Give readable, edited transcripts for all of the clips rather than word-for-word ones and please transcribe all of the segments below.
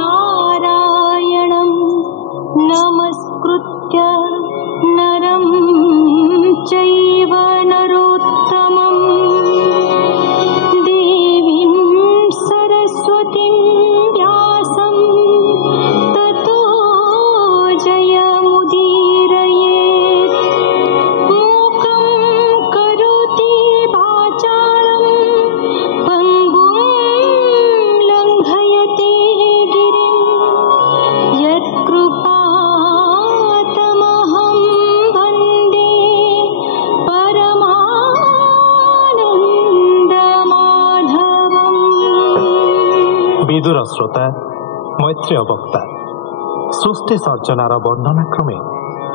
नारायणं नमस्कृत्य नरं चैव नरोत्तमं देवीं सरस्वतीं व्यासं ततो जयमुदीरयेत्। मूकं करोति वाचालं पङ्गुं लङ्घयते गिरिं यत्कृपातमहं वन्दे परमानन्दमाधवम्। विदुर श्रोता मैत्रेय वक्ता सृष्टि सर्जनार वर्णनाक्रमे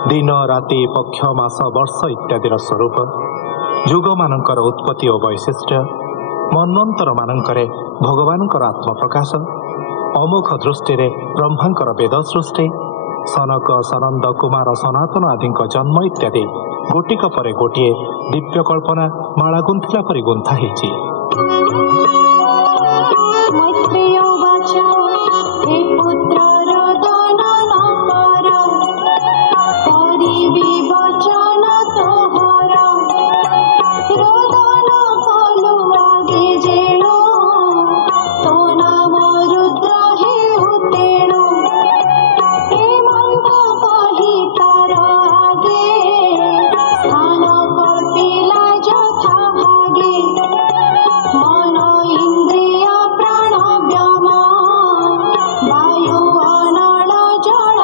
दिन राति पक्ष मास वर्ष इत्यादिर स्वरूप जुग मानकर उत्पत्ति और वैशिष्ट्य मन्वंतर मानकरे भगवानकर आत्मप्रकाश अमुख दृष्टि ब्रह्मांकर वेद सृष्टि सनक सनंद कुमार सनातन आदि जन्म इत्यादि गोटिक परे गोटे दिव्य कल्पना माला गुंथिला परि गुंथा हेछि। मैत्रेय उवाच हे पुत्र रोदन न कर परिविवचन तोहर रोदन कलु आगे जेणु तो नाम रुद्र हेउ तेणु हेमंत कहि तार आगे स्थान कल्पिला यथा भागे मन इंद्रिय प्राण व्योम वायु अनल जल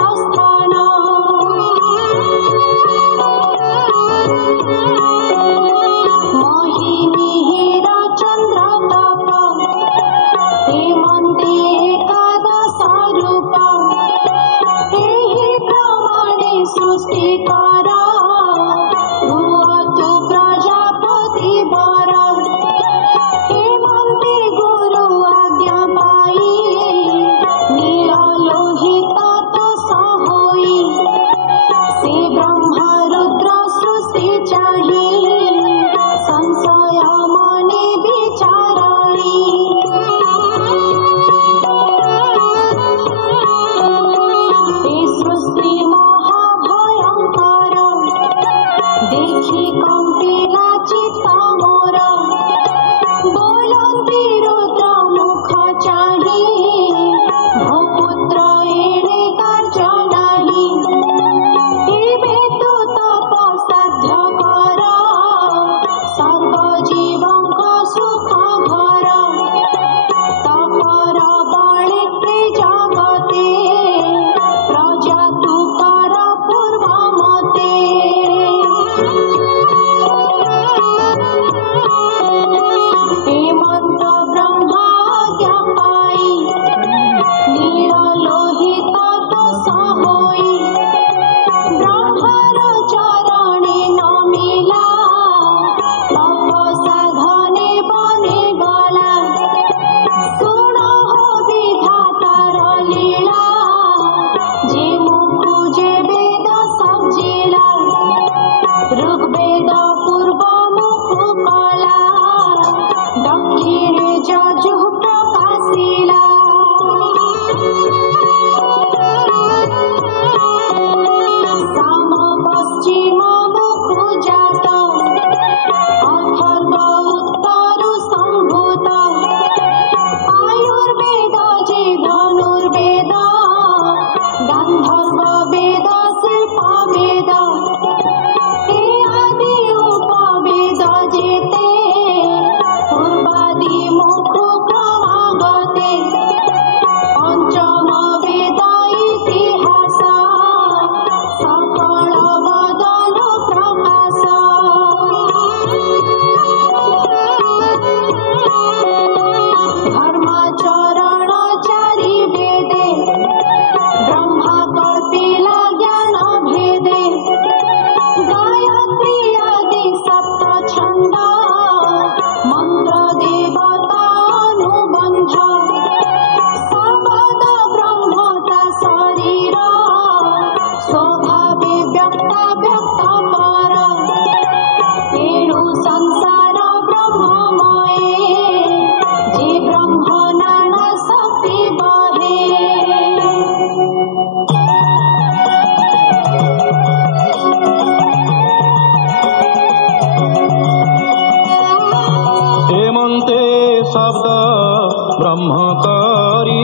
ब्रह्म करी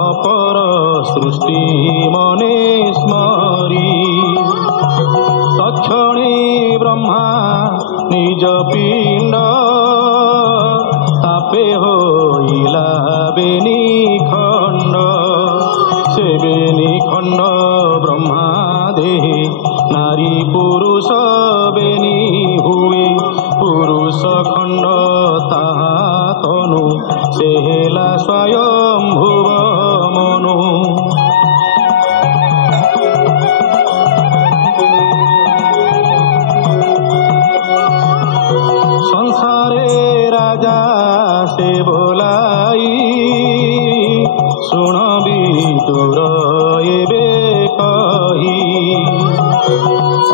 अपर सृष्टि मने स्मरी तक्षणे ब्रह्मा निज पिंड तापे होइला बेनी खंड से बेनी खंड ब्रह्मा देहे नारी पुरुष बेनी हुए पुरुष खंड ताहा तनु से हेला स्वयं भुव मनु संसारे राजा से बोलाई सुन विदुर एबे कही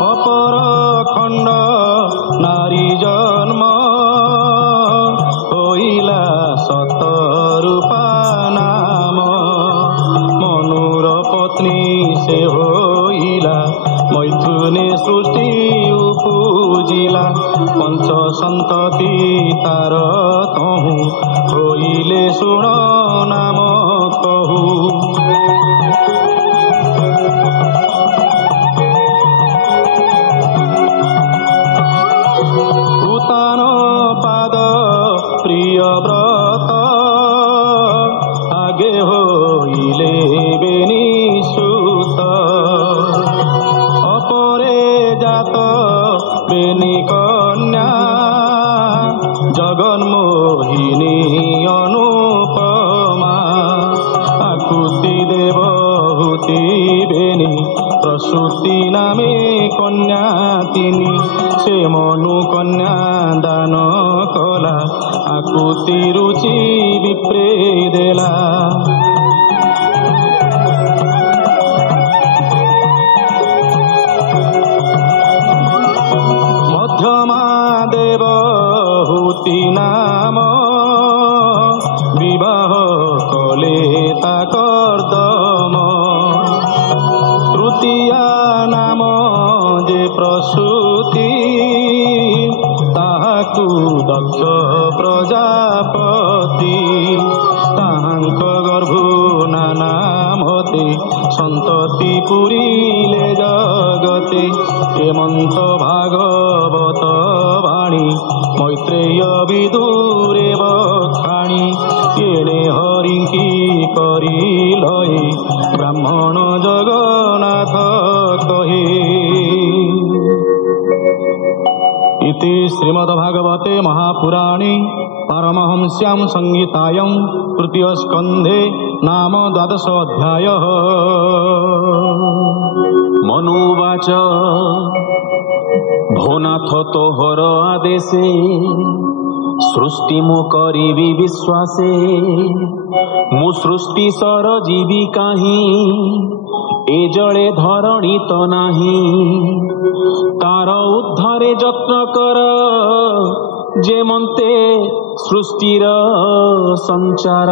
अपर खंड नारी जन्म होइला सतरूपा नाम मनुर पत्नी से होइला मैथुने सृष्टि उपजिला पंच संतति तार तहु होइले सुण नाम कहू उतान पाद प्रिय व्रत आगे होइले बेनी सुत अपरे जात बेनी कन्या जगन्मोहिनी अनुपमा आकुति देवहूति बेनी प्रसूति नामे कन्या तिनी से मनु कन्या दान कला आकुति रुचि विप्रे देला मध्यमा देवहूति नाम विवाह कले ताकर्दम तृतीया नाम जे प्रसूति ताहाकु दक्ष प्रजापति ताहांक गर्भु नाना मते संतति पुरीले जगते हेमंत भागवत वाणी मैत्रेय विदुरे बखाणी एणे हरिंकी करी लये ब्राह्मण जगन्नाथ कहे इति श्रीमद्भागवते महापुराणे पारमहंस्यां संहितायां तृतीय स्कन्धे नाम 12 अध्यायः। मनुवाच भोनाथ तोहर आदेशे सृष्टि मु करिबि विश्वासे मु सृष्टि सर जीवी काहि ए जळे धरणी तो नाही तार उद्धारे यत्न कर जेमन्ते सृष्टिर संचार।